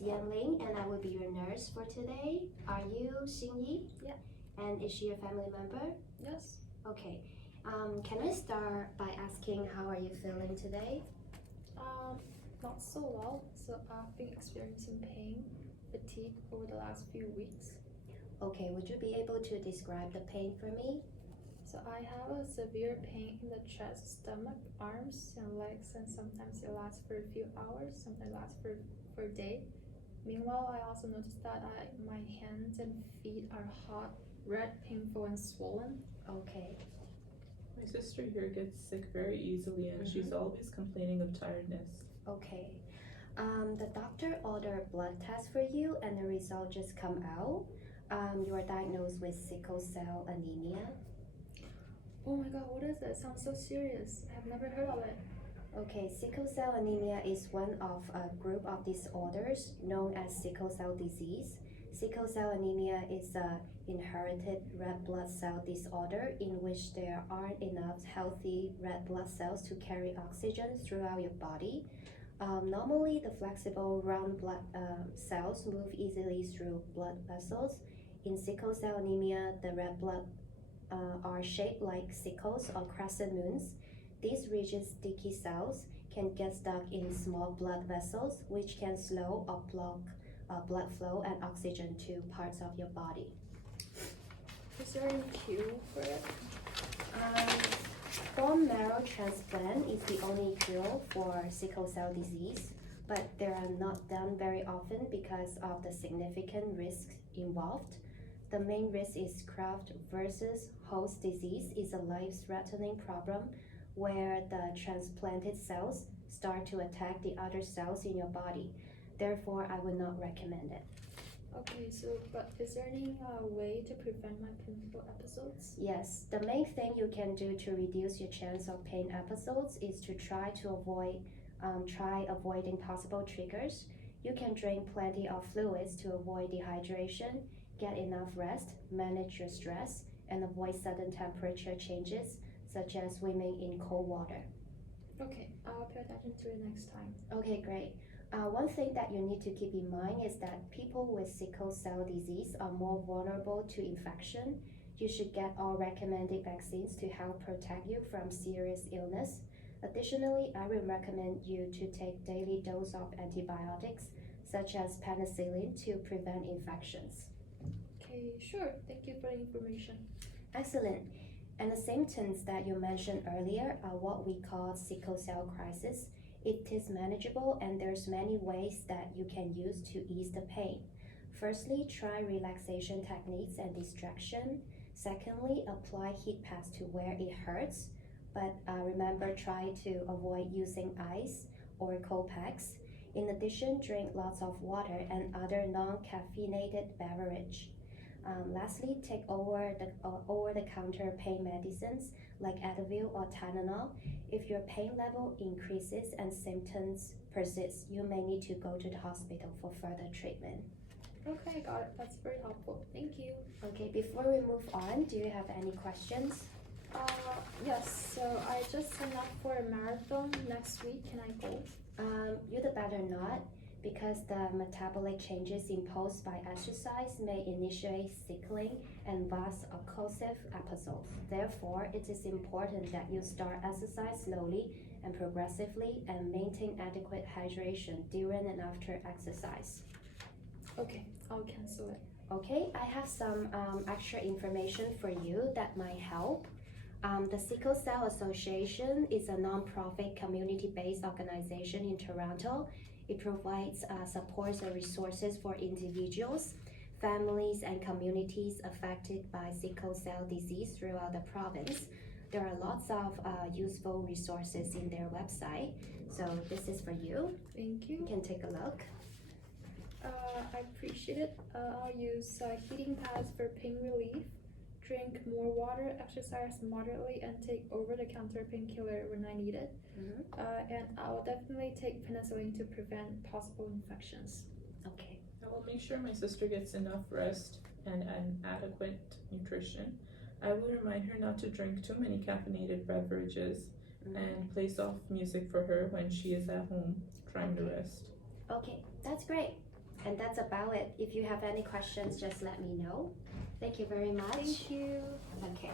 is Yan Ling, and I will be your nurse for today. Are you Xing Yi? Yeah. And is she a family member? Yes. Okay. Can I start by asking how are you feeling today? Not so well. So I've been experiencing pain, fatigue over the last few weeks. Okay, would you be able to describe the pain for me? So I have a severe pain in the chest, stomach, arms, and legs, and sometimes it lasts for a few hours, sometimes lasts for a day. Meanwhile, I also noticed that my hands and feet are hot, red, painful, and swollen. Okay. My sister here gets sick very easily and she's always complaining of tiredness. Okay. The doctor ordered blood tests for you, and the result just come out. You are diagnosed with sickle cell anemia. Oh my god, what is it? Sounds so serious. I've never heard of it. Okay, sickle cell anemia is one of a group of disorders known as sickle cell disease. Sickle cell anemia is an inherited red blood cell disorder in which there aren't enough healthy red blood cells to carry oxygen throughout your body. Normally, the flexible round blood cells move easily through blood vessels. In sickle cell anemia, the red blood are shaped like sickles or crescent moons. These rigid sticky cells can get stuck in small blood vessels, which can slow or block blood flow and oxygen to parts of your body. Is there any cure for it? Bone marrow transplant is the only cure for sickle cell disease, but they are not done very often because of the significant risks involved. The main risk is graft versus host disease is a life-threatening problem where the transplanted cells start to attack the other cells in your body. Therefore, I would not recommend it. Okay, but is there any way to prevent my painful episodes? Yes, the main thing you can do to reduce your chance of pain episodes is to try avoiding possible triggers. You can drink plenty of fluids to avoid dehydration, get enough rest, manage your stress, and avoid sudden temperature changes, such as swimming in cold water. Okay, I'll pay attention to it next time. Okay, great. One thing that you need to keep in mind is that people with sickle cell disease are more vulnerable to infection. You should get all recommended vaccines to help protect you from serious illness. Additionally, I will recommend you to take daily dose of antibiotics, such as penicillin, to prevent infections. Okay, sure. Thank you for the information. Excellent. And the symptoms that you mentioned earlier are what we call sickle cell crisis. It is manageable, and there's many ways that you can use to ease the pain. Firstly, try relaxation techniques and distraction. Secondly, apply heat packs to where it hurts, but remember, try to avoid using ice or cold packs. In addition, drink lots of water and other non-caffeinated beverage. Lastly, take over-the-counter pain medicines like Advil or Tylenol. If your pain level increases and symptoms persist, you may need to go to the hospital for further treatment. Okay, got it. That's very helpful. Thank you. Okay, before we move on, do you have any questions? Yes. So I just signed up for a marathon next week. Can I go? You'd better not, because the metabolic changes imposed by exercise may initiate sickling and vaso-occlusive episodes. Therefore, it is important that you start exercise slowly and progressively and maintain adequate hydration during and after exercise. Okay, I'll cancel it. Okay, I have some extra information for you that might help. The Sickle Cell Association is a non-profit community-based organization in Toronto. It provides supports and resources for individuals, families, and communities affected by sickle cell disease throughout the province. There are lots of useful resources in their website. So this is for you. Thank you. You can take a look. I appreciate it. I'll use heating pads for pain relief, drink more water, exercise moderately, and take over-the-counter painkiller when I need it. And I will definitely take penicillin to prevent possible infections. Okay. I will make sure my sister gets enough rest and an adequate nutrition. I will remind her not to drink too many caffeinated beverages and play soft music for her when she is at home trying to rest. Okay, that's great. And that's about it. If you have any questions, just let me know. Thank you very much. Thank you. Okay.